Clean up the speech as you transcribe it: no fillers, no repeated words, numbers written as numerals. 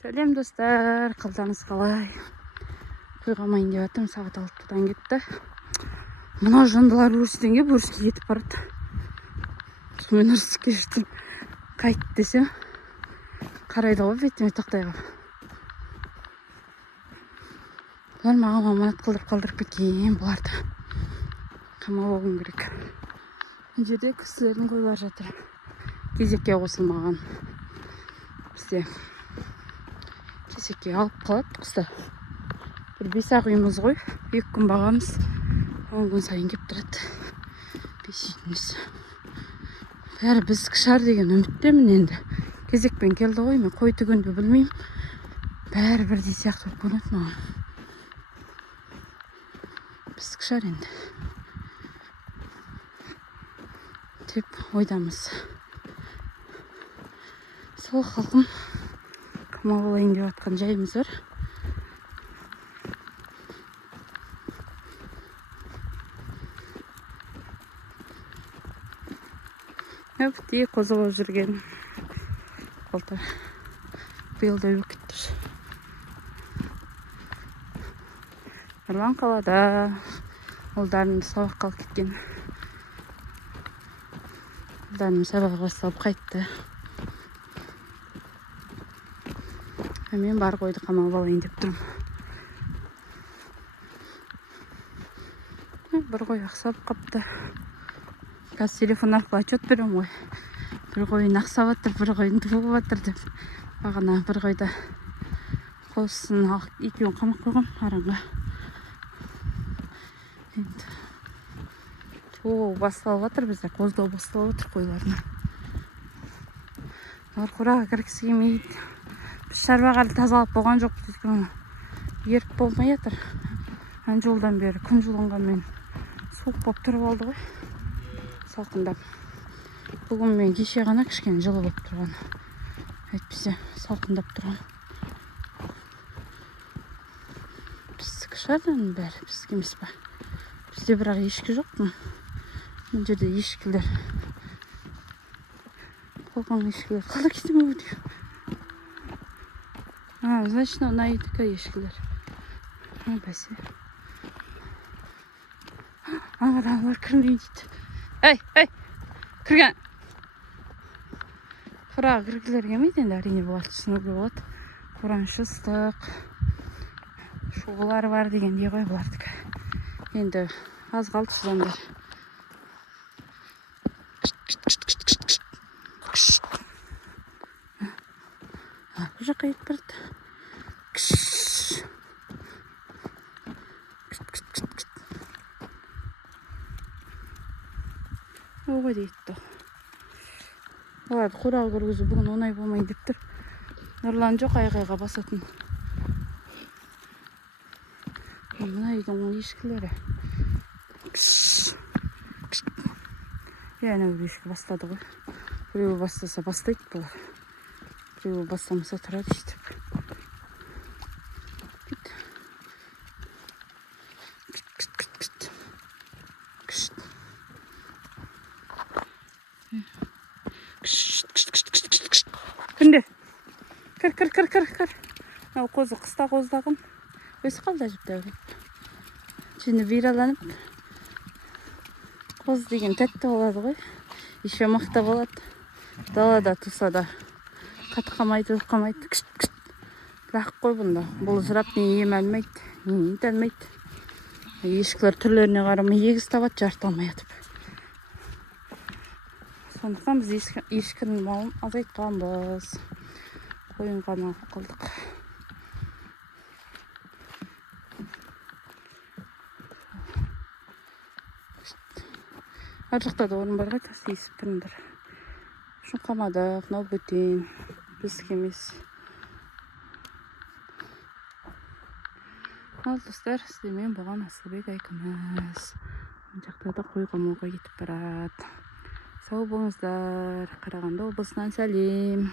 Сәлем достар, қалдарыңыз қалай? Қойғамайын деп жатырмын, сағат 6-дан кетті. Мына жындылар өрістен кеп, өріске кетіп барады. Мен өріске жүрдім. Қайт десем, қарайды ғой бетіме тоқтай қалып. Бұлар маған аманат қалдырып кеткен бұларды. Қамап алуым керек. Бұл жерде кісілердің қойлар жатыр. Кезекке қосылмаған. Бізде кезекке алып қалады құсты. Бір 5-ақ үйіміз ғой. 2 күн бағамыз. 10 күн сайын кеп тұрады. 5 үйіміз. Бәрі біз кішар деген үміттемін енді. Кезекпен келді ғой. Мен қой түгенді білмеймін. Бәрі бірдей сияқты болып көрінеді маған. Біз кішар енді. Деп ойдамыз. Сол халқым қамап алайын деп жатқан жайымыз бар. Өптей қозылып жүрген қолда биылда өліп кетті. Нұрлан қалада ұлдарымды сабаққа алып кеткен. Ұлдарым сабағы басталып қайтты. Мен бар қойды қамап алайын деп тұрмын. Бір қой ақсап қапты. Қазір телефон арқылы отчет берем ғой. Бір қойын ақсап атыр, бір қойын туып атыр деп. Бағана бір қойда қосын екеуін қамап қойған аранға. Енді туы басталып атыр бізде, қоздау басталып атыр қойларына. Олар қораға кіргісі келмейді. Біз шаруаға тазалап болған жоқ, өйткені еріп болмай жатыр. Жолдан бері күн жылынғанмен суық болып тұрып алды ғой. Салқындап. Бүгін мен кеше ғана кішкене жылы болып тұрған. Әйтпесе салқындап тұрған. Біз кішардан бәрі бізге емес па. Бізде бірақ ешкі жоқ му? Бұл жерде ешкілер. Қолған ешкілер. Қалда кетем өте. Значит, на үйдікі ешкілер. Бәсе. Аңғаранлар кірмей дейді. Әй, кірген. Қораға кіргілер келмейді, енді әрине болады, түсінуге болады. Қораның ыстық, шуғылары бар деген де ғой бұлардікі. Енді аз қалды содан бері. Бұл жаққа етіп барды. Оға дейті. Оларды қораға кіргізу бүгін оңай болмай деп тұр. Нұрлан жоқ айғайға басатын. Мына үйдің ешкілері. Яғни ешкі бастады ғой. Біреуі бастаса бастайды бұлар. Біреуі бастамаса тұрады ештіп. Кінде? Кір. Мынау қозы қыста қоздағын. Өсі қалды әжіптәуір. Жүні бейраланып. Қоз деген тәтті болады ғой. Еще мақта болады. Далада туса да. Қаты қамайды, қамайды. Лақ қой бұнда. Бұл жырап не ем әлмейді. Не тәлмейді. Ешкілер түрлеріне қарамай егіз табат жарты алмай атып. Сондықтан біз ешкінің малын азайтқанбыз. Қойын ғана қылдық. Ар жақта да орын барға тас есіп тұрыңдар. Шын қамадық, мынау бөтен. Бізге емес. Ал достар, сіздермен болған Асылбек айкымыз. Жақта да қой қамауға кетіп барады. Сау болыңыздар. Қарағанды облысынан сәлем.